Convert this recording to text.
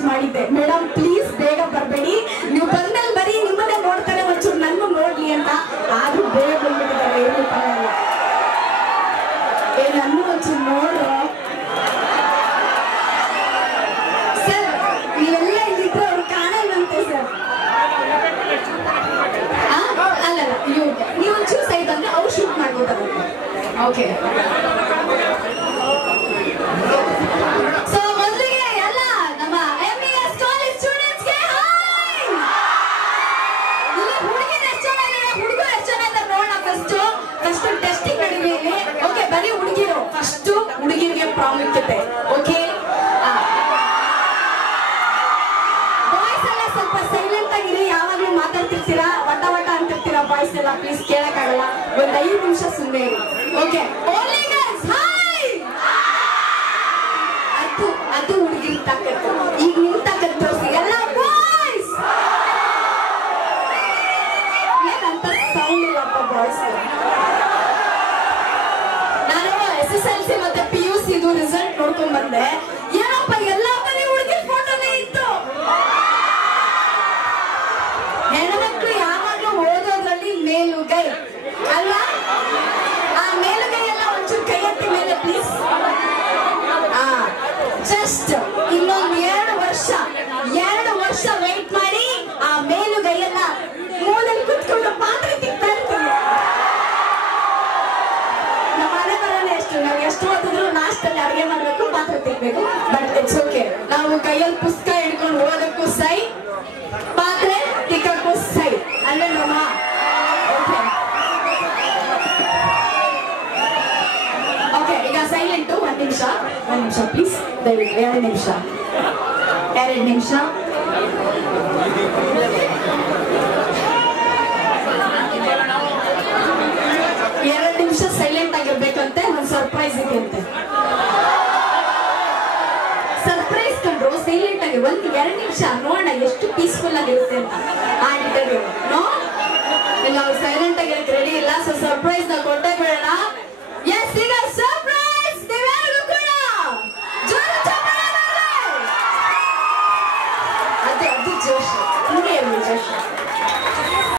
Request ಮಾಡಿದ್ದೆ, madam please ಬೇಗ ಬರಬೇಡಿ, ನೀವು ಬಂದಲ್ಲಿ ಬರೀ ನಿಮ್ಮನ್ನೇ ನೋಡ್ತಾರೆ, ಒಂಚೂರು ನನ್ನ ನೋಡ್ಲಿ ಅಂತ. ಆದ್ರೂ ಬೇಗ ಬಂದ್ಬಿಟ್ಟಿದ್ದಾರೆ, ಏನು ಪರವಾಗಿಲ್ಲ. ನನ್ನ ಒಂಚೂರು ನೋಡ್ರು ಸರ್, ನೀವೆಲ್ಲ ಇಲ್ಲಿದ್ರೆ ಅವ್ರು ಕಾಣಲ್ವಂತೆ ಸರ್. ಅಲ್ಲ ನೀವು ಒಂಚೂರು ಸೈಡ್ ಬಂದ್ರೆ ಅವ್ರು ಶೂಟ್ ಮಾಡ್ಬೋದಾಗುತ್ತೆ. ಓಕೆ, ಸೊ ಮೊದಲಿಗೆ ಎಲ್ಲ ನಮ್ಮ MES ಕಾಲೇಜ್ ಸ್ಟೂಡೆಂಟ್ಸ್ಗೆ ಹಾಯ್. ಇಲ್ಲಿ ಹುಡುಗಿನ ಎಷ್ಟು ಜನ ಇದ್ದಾರೆ, ಹುಡುಗರು ಎಷ್ಟು ಜನ ಇದ್ದಾರೆ ನೋಡೋಣ. ಫಸ್ಟ್ ಟೆಸ್ಟಿಂಗ್ ನಡೀಲಿ ಇಲ್ಲಿ. ಓಕೆ, ಬರೀ ಹುಡುಗಿರು, ಫಸ್ಟ್ ಹುಡುಗಿರಿಗೆ ಪ್ರಾಮುಖ್ಯತೆ. ಓಕೆ, ಬಾಯ್ಸ್ ಎಲ್ಲ ಸ್ವಲ್ಪ ಸೈಲೆಂಟ್ ಆಗಿರಿ, ಯಾವಾಗಲೂ ಮಾತಾಡ್ತಿರ್ತೀರಾ, ವಟ ವಟ ಅಂತಿರ್ತೀರಾ ಬಾಯ್ಸ್ ಎಲ್ಲ, ಪ್ಲೀಸ್ ಕೇಳಕ್ಕಾಗಲ್ಲ, ಒಂದು 5 ನಿಮಿಷ ಸುಮ್ಮನೆ ಇರಿ. Okay, only girls hi. ಅದು ಹುಡುಗಿನ ತಾಕತ್ತು. ಈಗ ನಿಮ್ ತಾಕತ್ತು ತೋರಿಸಿ ಎಲ್ಲ ಬಾಯ್ಸ್. ಏನಂತ ಸೌಂಡ್ ಇಲ್ಲಪ್ಪ ಬಾಯ್ಸ್. ನಾನು SSLC ಮತ್ತೆ PUC ಇದು ರಿಸಲ್ಟ್ ನೋಡ್ಕೊಂಡ್ ಬಂದೆ. ಏನಪ್ಪ ಎಲ್ಲ ಬರೀ ಹುಡುಗಿನ ಫೋಟೋನೇ ಇತ್ತು. ಹೆಣ್ಮಕ್ಳು ಯಾವಾಗ್ಲೂ ಓದೋದ್ರಲ್ಲಿ ಮೇಲುಗೈ ಅಲ್ವಾ? ಆ ಮೇಲುಗೈ ಎಲ್ಲ ಒಂಚೂರು ಕೈ ಎತ್ತಿ ಮೇಲೆ ಪ್ಲೀಸ್. ಜಸ್ಟ್ ಇನ್ನೊಂದು 2 ವರ್ಷ ವೇಟ್ ಮಾಡಿ, ಆ ಮೇಲುಗೈ ಎಲ್ಲ ಮೂಲೆಯಲ್ಲಿ ಕುತ್ಕೊಂಡು ಪಾತ್ರೆ ತಿಕ್ತಾ ಇರ್ತೀವಿ. ನಮ್ಮ ಮನೆ ಬರೋಣ ಎಷ್ಟು, ನಾವು ಎಷ್ಟು ಓದಿದ್ರು ಲಾಸ್ಟಲ್ಲಿ ಅಡುಗೆ ಮಾಡ್ಬೇಕು, ಪಾತ್ರೆ ತಿಕ್ಬೇಕು. ಬಟ್ ಇಟ್ಸ್ ಓಕೆ, ನಾವು ಕೈಯಲ್ಲಿ ಪುಸ್ತಕ ಹಿಡ್ಕೊಂಡು ಓದಕ್ಕೂ ಸೈ, ಪಾತ್ರೆ ತಿಕ್ಕಕ್ಕೂ ಸೈ ಅಲ್ಲೇ ನಮ್ಮ. ಓಕೆ, ಈಗ ಸೈಲೆಂಟು. 1 ನಿಮಿಷ ಪ್ಲೀಸ್, ದಯವಿಟ್ಟು 2 ನಿಮಿಷ. 2 ನಿಮಿಷ. ಸೈಲೆಂಟ್ ಆಗಿರ್ಬೇಕಂತೆ, ಒಂದು ಸರ್ಪ್ರೈಸ್ ಇದೆ ಅಂತೆ. ಸರ್ಪ್ರೈಸ್ ಕಂಡ್ರು ಸೈಲೆಂಟ್ ಆಗಿ 1-2 ನಿಮಿಷ ನೋಡೋಣ ಎಷ್ಟು ಪೀಸ್ಫುಲ್ ಆಗಿರುತ್ತೆ ಅಂತ. ನೋ, ನಾವು ಸೈಲೆಂಟ್ ಆಗಿರಕ್ಕೆ ರೆಡಿ ಇಲ್ಲ. ಸೊ ಸರ್ಪ್ರೈಸ್ ನ ಕೊಟ್ಟೇ ಬಿಡೋಣ.